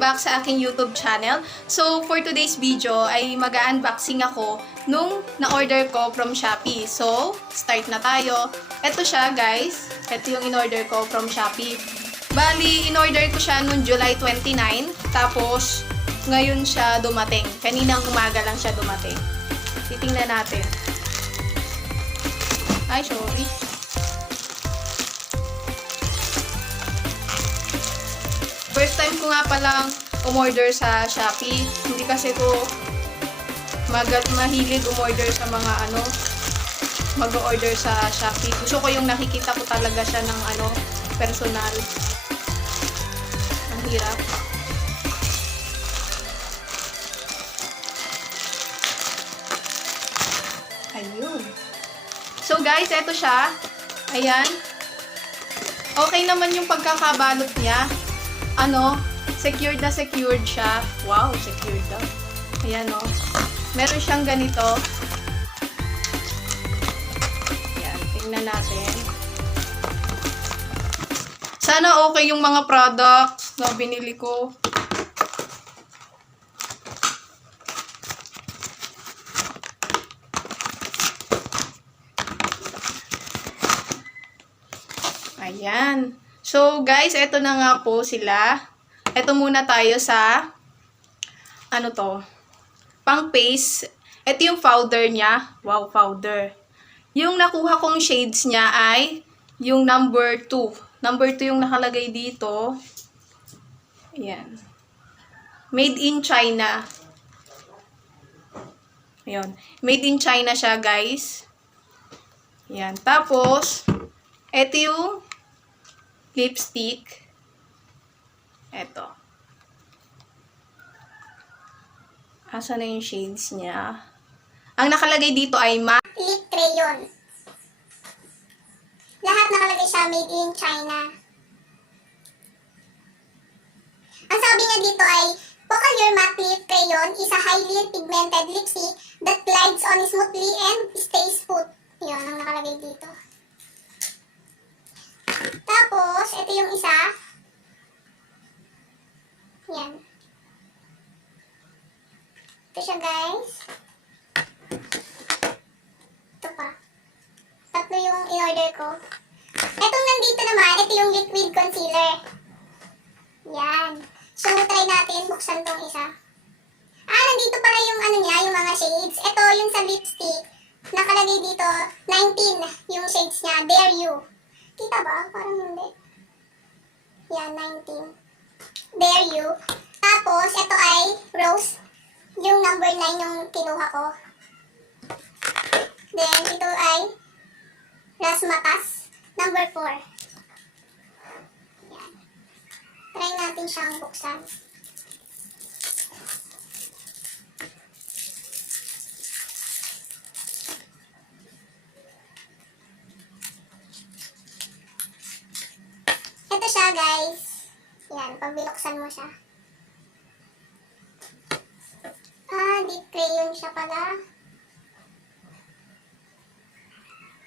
Welcome back sa aking YouTube channel. So, for today's video ay mag-unboxing ako nung na-order ko from Shopee. So, start na tayo. Ito siya, guys. Ito yung in-order ko from Shopee. Bali, in-order ko siya noong July 29. Tapos, ngayon siya dumating. Kaninang umaga lang siya dumating. Titingnan natin. Ay, sorry. First time ko nga palang umorder sa Shopee. Hindi kasi ko mahilig umorder sa mga mag-order sa Shopee. Gusto ko yung nakikita ko talaga siya ng personal. Ang hirap. Ayun. So guys, eto siya. Ayan. Okay naman yung pagkakabalot niya. Secured na secured siya. Wow, secured daw. Ayan, o. Meron siyang ganito. Ayan, tingnan natin. Sana okay yung mga products na binili ko. Ayan. So, guys, eto na nga po sila. Eto muna tayo sa, pang face. Eto yung powder niya. Wow, powder. Yung nakuha kong shades niya ay yung number 2. Number 2 yung nakalagay dito. Ayan. Made in China. Ayan. Made in China siya, guys. Ayan. Tapos, eto yung lipstick. Eto. Asa na yung shades niya? Ang nakalagay dito ay matte lip crayon. Lahat nakalagay siya made in China. Ang sabi niya dito ay, Focallure Matte Lip Crayon is a highly pigmented lipstick that glides on smoothly and stays put. Yun ang nakalagay dito. Tapos, ito yung isa. Yan. Ito siya, guys. Ito pa. Tatlo yung in-order ko. Itong nandito naman, ito yung liquid concealer. Yan. So, try natin buksan tong isa. Nandito pala yung niya, yung mga shades. Ito yung sa lipstick. Nakalagay dito, 19 yung shades niya. Dare You. Kita ba? Parang hindi. Yan, 19. Dare You. Tapos, ito ay Rose. Yung number 9 yung kinuha ko. Then, ito ay Rasmatas. Number 4. Yan. Try natin siyang buksan. Ito siya, guys. Yan, pag binuksan mo siya. Deep crayon siya pala.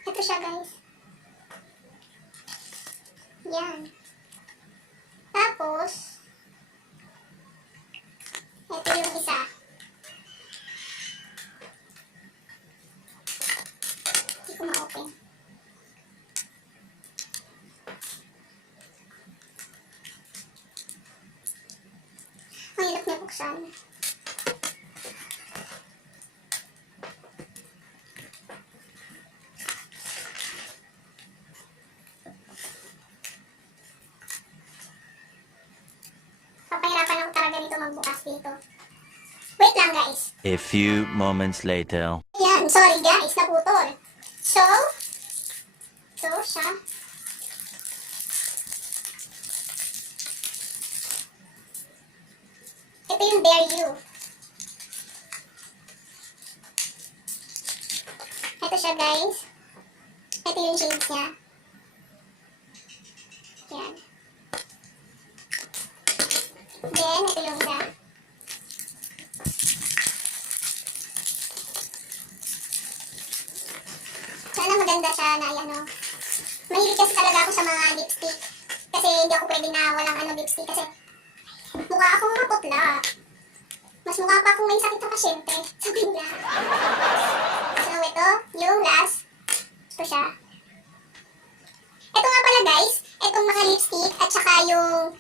Ito siya, guys. Yan. Tapos, ito yung isa. Hindi ko ma-open. Ang hirap niya buksan. Papahirapan ako talaga dito magbukas dito. Wait lang, guys. A few moments later. Yan, sorry guys, naputol. So siya. Ito yung Dare You. Ito siya, guys. Ito yung shades niya. Yan. Then, ito yung isa. Sana maganda siya na Mahilig kasi talaga ako sa mga lipstick. Kasi hindi ako pwede na walang lipstick kasi mukha mukha akong maputla. Mas mukha pa akong may sakit na pasyente. Sabihin niya. So, ito, yung last. Ito siya. Ito nga pala guys, itong mga lipstick at saka yung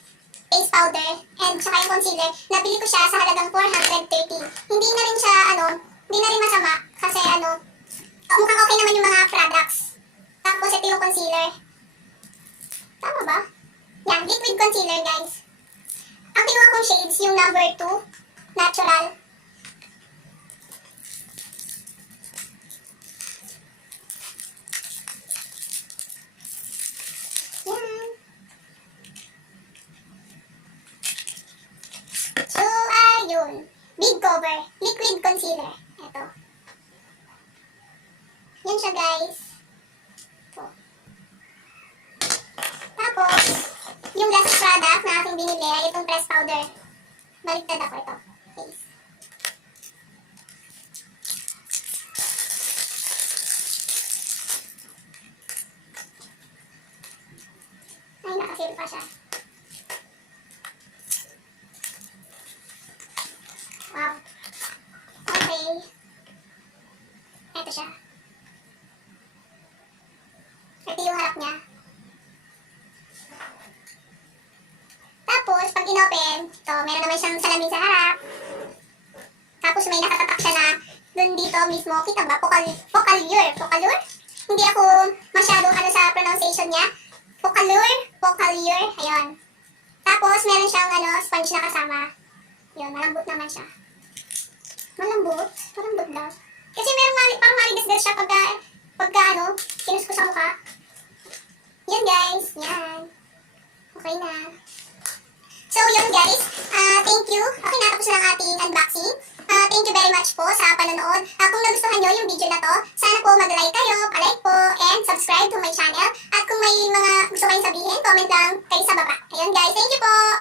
face powder and saka yung concealer, nabili ko siya sa halagang 430. Hindi na rin siya, hindi na rin masama kasi mukhang okay naman yung mga products. Tapos ito yung concealer. Tama ba? Yan, liquid concealer guys. Ang kinuha kong shades, yung number 2, natural. Yan. So, ayun. Big cover, liquid concealer. Ito. Yan siya guys. Ito. Tapos, yung last product na aking binili ay itong pressed powder. Baliktad ako ito. Face. Ay, nakasil pa siya. Wow. Okay. Ito siya. Ito yung harap niya. Tapos, pag inopen, ito, meron naman siyang salamin sa harap. Tapos, may nakatatak siya na dun dito mismo. Kita ba? Focallure. Focallure? Hindi ako masyadong sa pronunciation niya. Focallure. Ayun. Tapos, meron siyang sponge na kasama. Yun, malambot naman siya. Malambot? Malambot daw. Kasi parang maligas-gas siya pagka kinus ko sa mukha. Yan guys. Yan. Okay na. So, yun guys. Thank you. Okay na, tapos na ang ating unboxing. Thank you very much po sa panonood. Kung nagustuhan nyo yung video na to, sana po mag-like kayo, pa-like po, and subscribe to my channel. At kung may mga gusto kayong sabihin, comment lang kayo sa baba. Ayun guys, thank you po!